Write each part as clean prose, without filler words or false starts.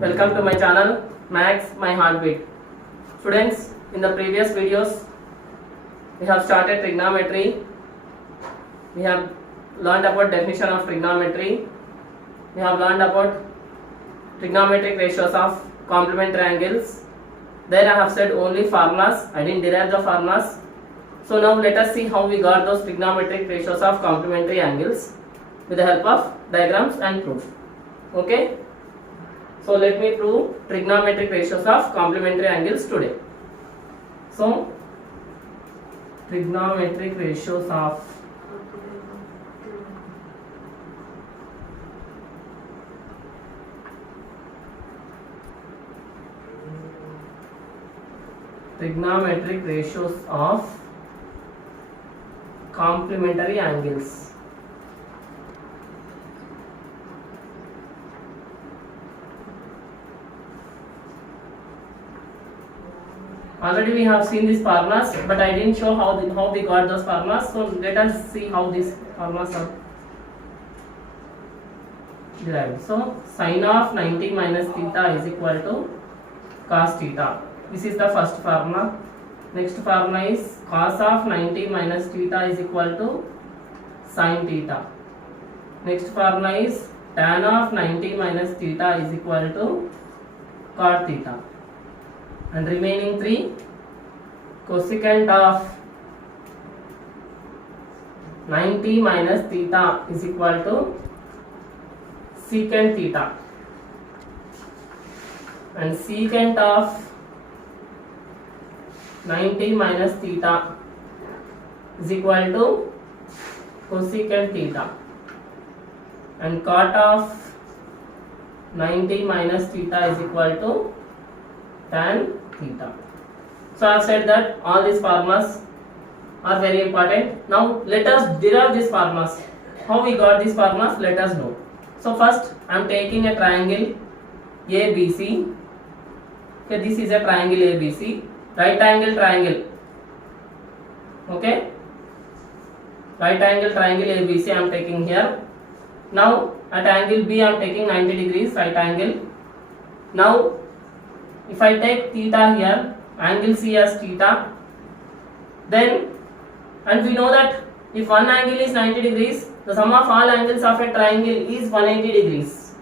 Welcome to my channel Max My Heartbeat. Students, in the previous videos we have started trigonometry. We have learned about definition of trigonometry. We have learned about trigonometric ratios of complementary angles. There I have said only formulas. I didn't derive the formulas. So now let us see how we got those trigonometric ratios of complementary angles with the help of diagrams and proof. Okay. So let me prove trigonometric ratios of complementary angles today. So trigonometric ratios of complementary angles. Already we have seen these formulas, but I didn't show how we got those formulas. So let us see how these formulas are derived. So sin of 90 minus theta is equal to cos theta. This is the first formula. Next formula is cos of 90 minus theta is equal to sin theta. Next formula is tan of 90 minus theta is equal to cot theta. And remaining three, cosecant of 90 minus theta is equal to secant theta, and secant of 90 minus theta is equal to cosecant theta, and cot of 90 minus theta is equal to tan theta. So I have said that all these formulas are very important. Now let us derive these formulas. How we got these formulas, let us know. So first I am taking a triangle ABC. Okay, this is a triangle ABC, right angle triangle. Okay, right angle triangle ABC I am taking here. Now at angle B I am taking 90 degrees right angle. Now if I take theta here, angle C as theta, then, and we know that if one angle is 90 degrees, the sum of all angles of a triangle is 180 degrees.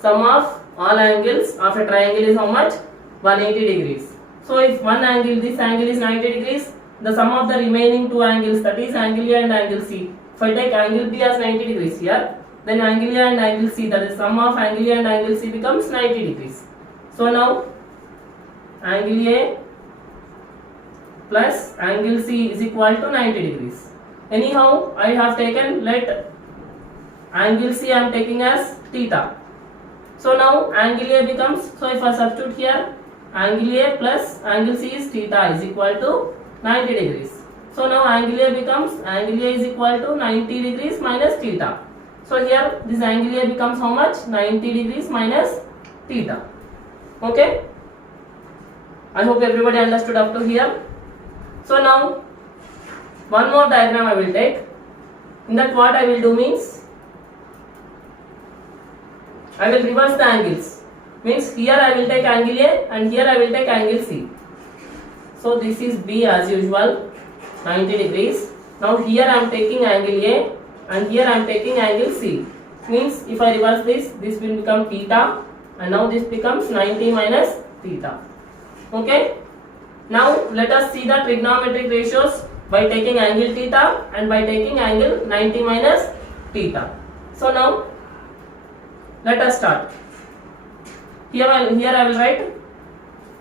Sum of all angles of a triangle is how much? 180 degrees. So if one angle, this angle is 90 degrees, the sum of the remaining two angles, that is angle A and angle C. If I take angle B as 90 degrees here, then angle A and angle C, that is sum of angle A and angle C becomes 90 degrees. So now angle A plus angle C is equal to 90 degrees. Anyhow, I have taken, let angle C I am taking as theta. So now angle A becomes, so if I substitute here, angle A plus angle C is theta is equal to 90 degrees. So now angle A becomes, angle A is equal to 90 degrees minus theta. So here this angle A becomes how much? 90 degrees minus theta. Okay. I hope everybody understood up to here. So now one more diagram I will take. In that what I will do means I will reverse the angles. Means here I will take angle A and here I will take angle C. So this is B as usual, 90 degrees. Now here I am taking angle A and here I am taking angle C. Means if I reverse this, this will become theta, and now this becomes 90 minus theta. Okay. Now let us see the trigonometric ratios by taking angle theta and by taking angle 90 minus theta. So now let us start. Here I will write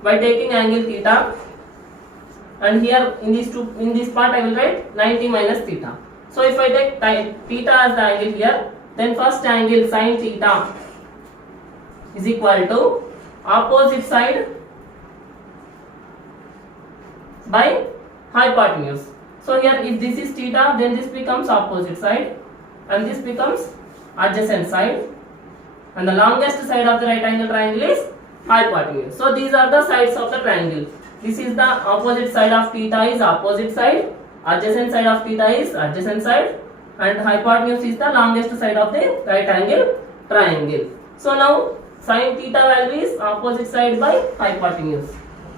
by taking angle theta, and here in this part I will write 90 minus theta. So if I take theta as the angle here, then first angle sin theta is equal to opposite side by hypotenuse. So here if this is theta, then this becomes opposite side and this becomes adjacent side, and the longest side of the right angle triangle is hypotenuse. So these are the sides of the triangle. This is the opposite side of theta is opposite side, adjacent side of theta is adjacent side, and hypotenuse is the longest side of the right angle triangle. So now Sin theta value is opposite side by hypotenuse.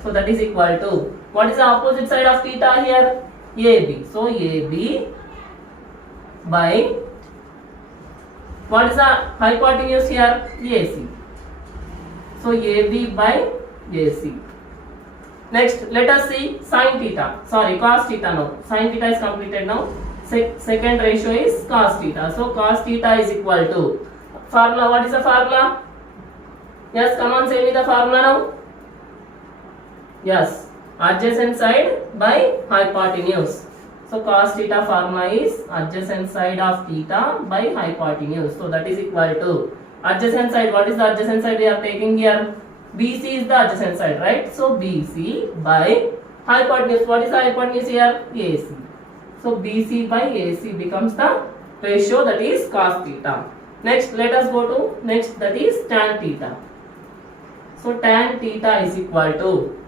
So that is equal to, what is the opposite side of theta here? AB. So AB by, what is the hypotenuse here? AC. So AB by AC. Next, let us see sin theta. Sorry, cos theta now. Sin theta is completed now. Second ratio is cos theta. So cos theta is equal to, formula, what is the formula? Yes, come on, say me the formula now. Yes, adjacent side by hypotenuse. So cos theta formula is adjacent side of theta by hypotenuse. So that is equal to, adjacent side, what is the adjacent side we are taking here? BC is the adjacent side, right? So BC by hypotenuse, what is the hypotenuse here? AC. So BC by AC becomes the ratio, that is cos theta. Next, let us go to next, that is tan theta. So tan theta is equal to,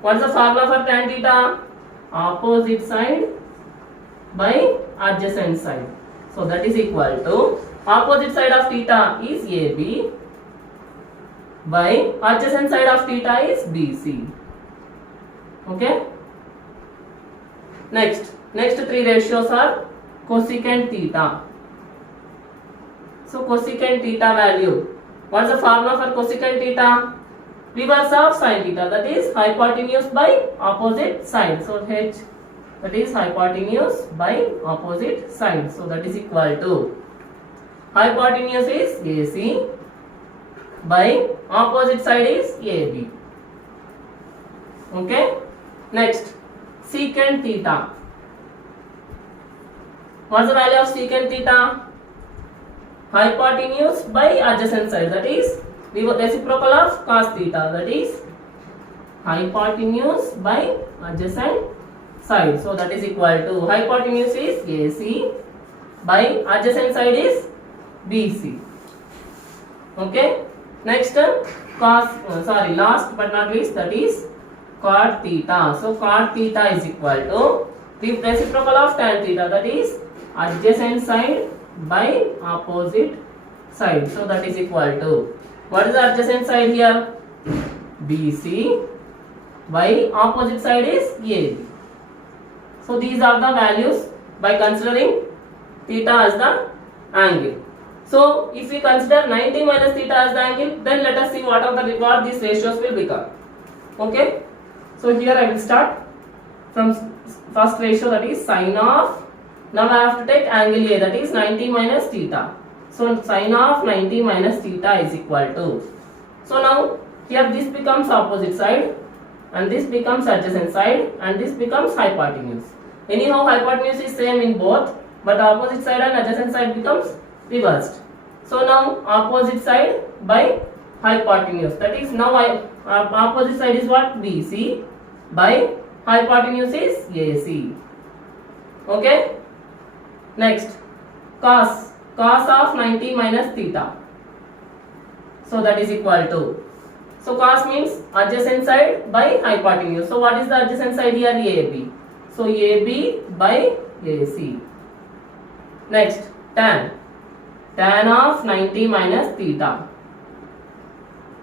what is the formula for tan theta? Opposite side by adjacent side. So that is equal to, opposite side of theta is AB by adjacent side of theta is BC. Okay. Next three ratios are cosecant theta. So cosecant theta value, what is the formula for cosecant theta? Reverse of sin theta, that is hypotenuse by opposite side. So H, that is hypotenuse by opposite side. So that is equal to, hypotenuse is AC by opposite side is AB. Okay. Next, secant theta. What is the value of secant theta? Hypotenuse by adjacent side, that is reciprocal of cos theta, that is hypotenuse by adjacent side. So that is equal to, hypotenuse is AC by adjacent side is BC. Okay. Next, last but not least, that is cot theta. So cot theta is equal to the reciprocal of tan theta, that is adjacent side by opposite side. So that is equal to, what is the adjacent side here? BC by opposite side is AB. So these are the values by considering theta as the angle. So if we consider 90 minus theta as the angle, then let us see what these ratios will become. Okay. So here I will start from first ratio, that is sin of, now I have to take angle A, that is 90 minus theta. So sin of 90 minus theta is equal to, so now here this becomes opposite side and this becomes adjacent side and this becomes hypotenuse. Anyhow hypotenuse is same in both, but opposite side and adjacent side becomes reversed. So now opposite side by hypotenuse, that is now opposite side is what? BC by hypotenuse is AC. Okay. Next, cos of 90 minus theta. So that is equal to, so cos means adjacent side by hypotenuse. So what is the adjacent side here? AB. So AB by AC. Next, tan of 90 minus theta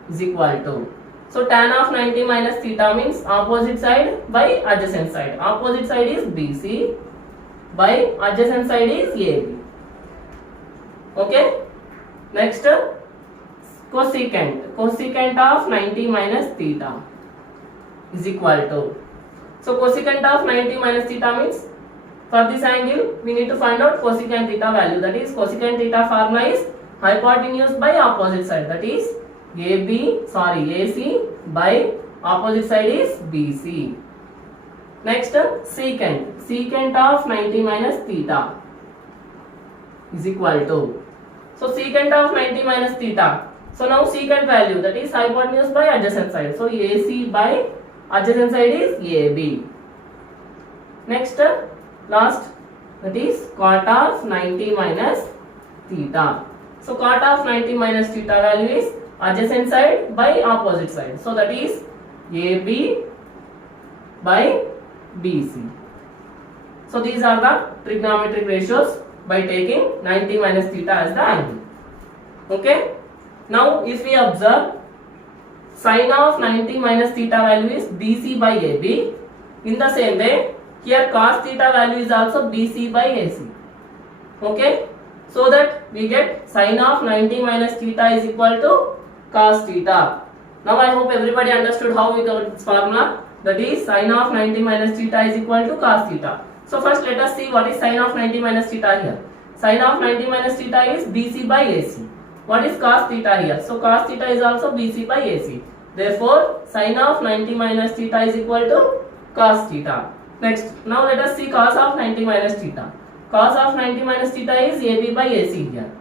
is equal to, so tan of 90 minus theta means opposite side by adjacent side. Opposite side is BC by adjacent side is AB. Okay. Next, cosecant of 90 minus theta is equal to, so cosecant of 90 minus theta means, for this angle we need to find out cosecant theta value, that is cosecant theta formula is hypotenuse by opposite side, that is AC by opposite side is BC. Next, secant of 90 minus theta is equal to, so secant of 90 minus theta, so now secant value, that is hypotenuse by adjacent side, so AC by adjacent side is AB. Next, last, that is cot of 90 minus theta. So cot of 90 minus theta value is adjacent side by opposite side, so that is AB by BC. So these are the trigonometric ratios by taking 90 minus theta as the angle. Okay. Now if we observe, sin of 90 minus theta value is BC by AB. In the same way, here cos theta value is also BC by AC. Okay, so that we get sin of 90 minus theta is equal to cos theta. Now I hope everybody understood how we got this formula. That is sin of 90 minus theta is equal to cos theta. So first let us see what is sin of 90 minus theta here. Sin of 90 minus theta is BC by AC. What is cos theta here? So cos theta is also BC by AC. Therefore, sin of 90 minus theta is equal to cos theta. Next, now let us see cos of 90 minus theta. Cos of 90 minus theta is AB by AC here.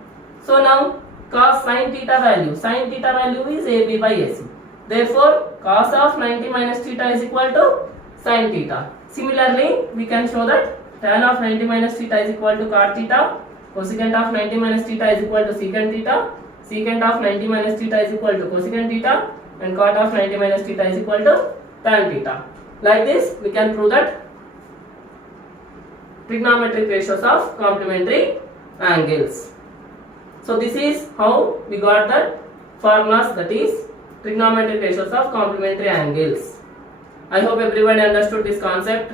So now cos sin theta value is AB by AC. Therefore, cos of 90 minus theta is equal to sin theta. Similarly, we can show that tan of 90 minus theta is equal to cot theta, cosecant of 90 minus theta is equal to secant theta, secant of 90 minus theta is equal to cosecant theta, and cot of 90 minus theta is equal to tan theta. Like this, we can prove that trigonometric ratios of complementary angles. So this is how we got the formulas, that is trigonometric ratios of complementary angles. I hope everybody understood this concept.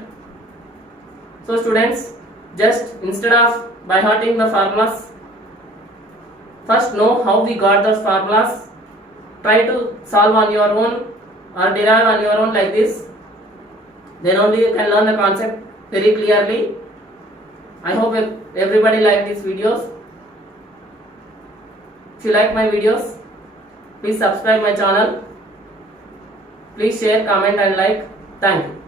So students, just instead of by hearting the formulas, first know how we got those formulas. Try to solve on your own or derive on your own like this. Then only you can learn the concept very clearly. I hope everybody like these videos. If you like my videos, please subscribe my channel. Please share, comment and like. Thank you.